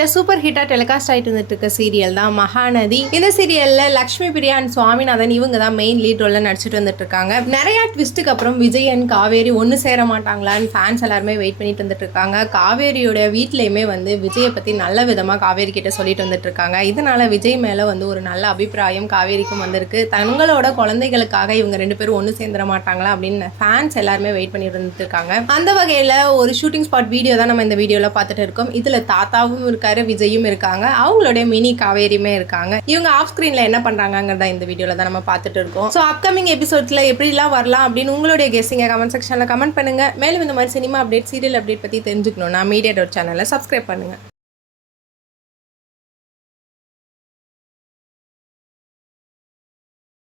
டிவில super ஹிட்டா telecast ஆயிட்டு வந்துட்டு இருக்க சீரியல் தான் மகாநதி. இந்த சீரியல்ல லக்ஷ்மி பிரியா அண்ட் சுவாமிநாதன் இவங்க தான் மெயின் லீட் ரோல்ல நடிச்சிட்டு வந்துட்டு இருக்காங்க. நிறைய ட்விஸ்ட்டுக்கு அப்புறம் விஜய் அண்ட் காவேரி ஒன்னு சேர மாட்டாங்களான்னு ஃபேன்ஸ் எல்லாருமே வெயிட் பண்ணிட்டு வந்துட்டு இருக்காங்க. காவேரியோட வீட்லயுமே விஜயை பத்தி நல்ல விதமா காவேரி கிட்ட சொல்லிட்டு வந்துட்டு இருக்காங்க. இதனால விஜய் மேல ஒரு நல்ல அபிப்பிராயம் காவேரிக்கும் வந்திருக்கு. தங்களோட குழந்தைகளுக்காக இவங்க ரெண்டு பேரும் ஒன்னு சேர்ந்துட மாட்டாங்களா அப்படின்னு ஃபேன்ஸ் எல்லாருமே வெயிட் பண்ணிட்டு வந்துட்டு இருக்காங்க. அந்த வகையில ஒரு ஷூட்டிங் ஸ்பாட் வீடியோ தான் நம்ம இந்த வீடியோல பார்த்துட்டு இருக்கோம். இதுல தாத்தாவும் இருக்காரு, விஜயும் இருக்காங்க, அவங்களுடைய மினி காவேரியுமே இருக்காங்க. இவங்க ஆஃப் ஸ்கிரீன்ல என்ன பண்றாங்கங்கிறத இந்த வீடியோல தான் நம்ம பார்த்துட்டு இருக்கோம். ஸோ அப்கமிங் எபிசோட்ல எப்படிலாம் வரலாம் அப்படின்னு உங்களுடைய கெஸ்ஸிங்க கமெண்ட் செக்ஷன்ல கமெண்ட் பண்ணுங்க. மேலும் இந்த மாதிரி சினிமா அப்டேட், சீரியல் அப்டேட் பத்தி தெரிஞ்சுக்கணும்னா மீடியா டாட் சேனலை சப்ஸ்கிரைப் பண்ணுங்க.